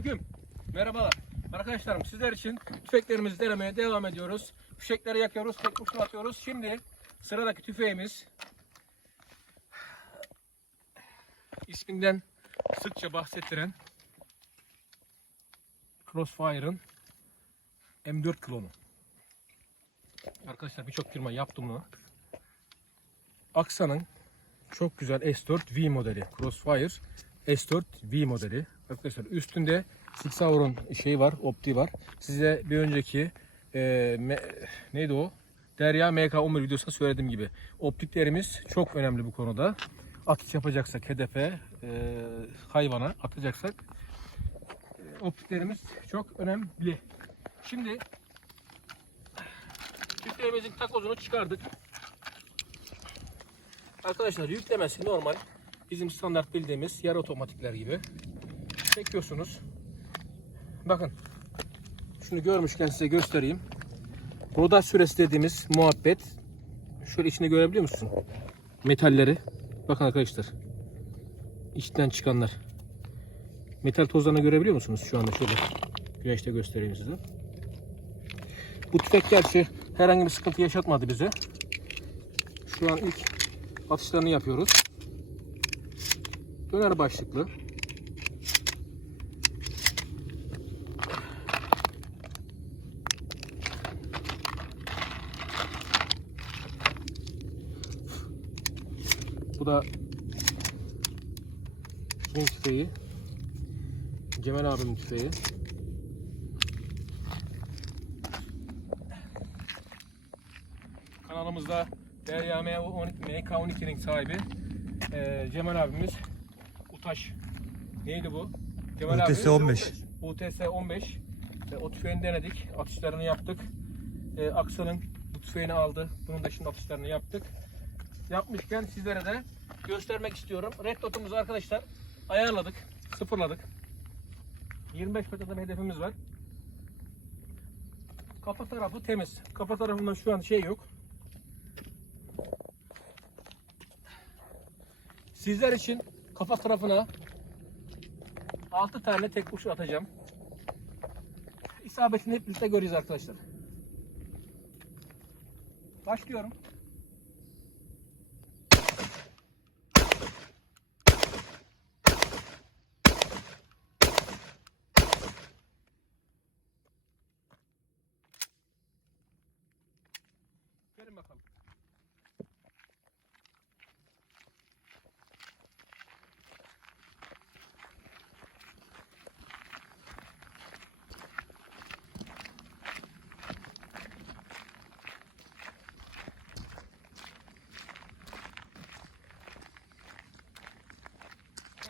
Selamünaleyküm. Merhabalar. Arkadaşlarım sizler için tüfeklerimizi denemeye devam ediyoruz. Fişekleri yakıyoruz, tek kurşun atıyoruz. Şimdi sıradaki tüfeğimiz isminden sıkça bahsettiren Crossfire'ın M4 klonu. Arkadaşlar birçok firma yaptı bunu. Aksa'nın çok güzel S4 V modeli. Crossfire S4 V modeli. Arkadaşlar üstünde Six Hour'un şeyi var, optiği var. Size bir önceki e, me- neydi o? Derya MK11 videosunda söylediğim gibi. Optiklerimiz çok önemli bu konuda. Atış yapacaksak hedefe, e, hayvana atacaksak e, optiklerimiz çok önemli. Şimdi tüfeğimizin takozunu çıkardık. Arkadaşlar yüklemesi normal. Bizim standart bildiğimiz yarı otomatikler gibi. Çekiyorsunuz. Bakın. Şunu görmüşken size göstereyim. Rodaj süresi dediğimiz muhabbet. Şöyle içinde görebiliyor musun? Metalleri. Bakın arkadaşlar. İçten çıkanlar. Metal tozlarını görebiliyor musunuz şu anda şöyle? Güneşte göstereyim size. Bu tüfek gerçi herhangi bir sıkıntı yaşatmadı bize. Şu an ilk atışlarını yapıyoruz. Döner başlıklı. Da kimin tüfeği? Cemal abimin tüfeği. Kanalımızda Derya MK12'nin sahibi eee, Cemal abimiz Utaş. Neydi bu? Cemal UTS abi- 15. UTS 15. E, o tüfeğini denedik. Atışlarını yaptık. E, Aksa'nın bu tüfeğini aldı. Bunun da şimdi atışlarını yaptık. Yapmışken sizlere de göstermek istiyorum. Red dot'umuzu arkadaşlar ayarladık. Sıfırladık. 25 metreden hedefimiz var. Kafa tarafı temiz. Kafa tarafında şu an şey yok. Sizler için kafa tarafına 6 tane tek kuş atacağım. İsabetini hep birlikte göreceğiz arkadaşlar. Başlıyorum. Bakalım.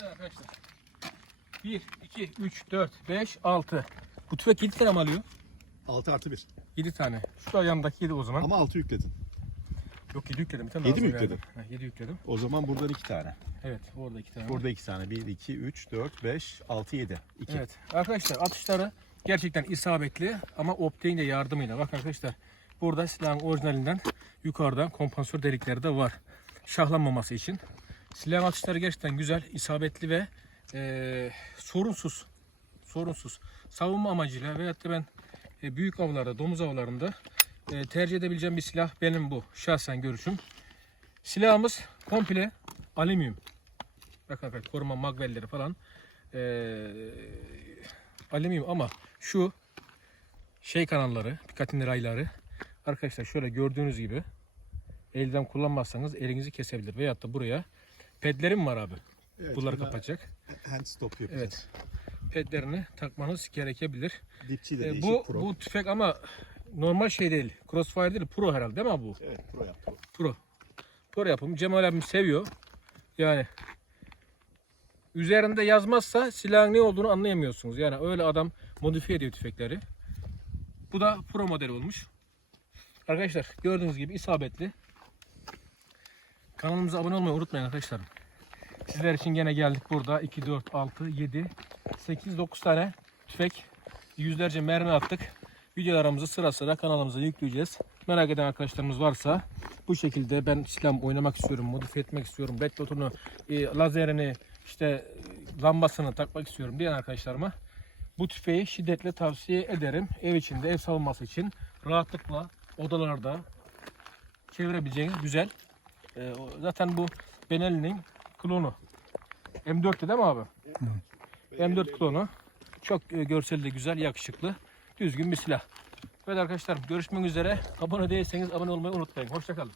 Evet arkadaşlar. 1, 2, 3, 4, 5, 6. Bu tüfek 7 tane mi alıyor? 6 artı 1. 7 tane. Şu da yanındaki 7 o zaman. Ama 6 yükledin. Yok 7 yükledim. Bir tane Yedi mi yükledin? yani. Ha, 7 yükledim. O zaman buradan 2 tane. Evet orada 2 tane. Burada 2 tane. 1, 2, 3, 4, 5, 6, 7. 2. Evet arkadaşlar atışları gerçekten isabetli ama optiğin de yardımıyla. Bak arkadaşlar burada silahın orijinalinden yukarıdan kompansör delikleri de var. Şahlanmaması için. Silahın atışları gerçekten güzel, isabetli ve eee, sorunsuz. Sorunsuz. Savunma amacıyla veyahut da ben e, büyük avlarda, domuz avlarında e, tercih edebileceğim bir silah benim bu. Şahsen görüşüm. Silahımız komple alüminyum. Bakın arkadaşlar koruma magvelleri falan. Eee alüminyum ama şu şey kanalları, Picatinny rayları arkadaşlar şöyle gördüğünüz gibi elden kullanmazsanız elinizi kesebilir. Veyahut da buraya pedlerim var abi. Evet, Bunları kapatacak. Hand stop yapacağız. Evet. Pedlerini takmanız gerekebilir. Dipçi de Ee, bu bu tüfek ama normal şey değil. Crossfire değil, pro herhalde değil mi abi bu? Evet pro yaptı. Pro. Pro yapım. Cemal abim seviyor. Yani üzerinde yazmazsa silahın ne olduğunu anlayamıyorsunuz. Yani öyle adam modifiye ediyor tüfekleri. Bu da pro model olmuş. Arkadaşlar gördüğünüz gibi isabetli. Kanalımıza abone olmayı unutmayın arkadaşlar. Sizler için gene geldik burada. 2, 4, 6, 7, 8, 9 tane tüfek. Yüzlerce mermi attık. Videolarımızı sıra sıra kanalımıza yükleyeceğiz. Merak eden arkadaşlarımız varsa bu şekilde ben silah oynamak istiyorum, modifiye etmek istiyorum. Red dot'unu, e, lazerini, işte e, lambasını takmak istiyorum diyen arkadaşlarıma Bu tüfeği şiddetle tavsiye ederim. Ev içinde, ev savunması için rahatlıkla odalarda çevirebileceğiniz güzel. O- zaten bu Benelli'nin klonu. M4'tü değil mi abi? M4 klonu. Çok e, görseli de güzel, yakışıklı, düzgün bir silah. Evet arkadaşlar görüşmek üzere. Abone değilseniz abone olmayı unutmayın. Hoşçakalın.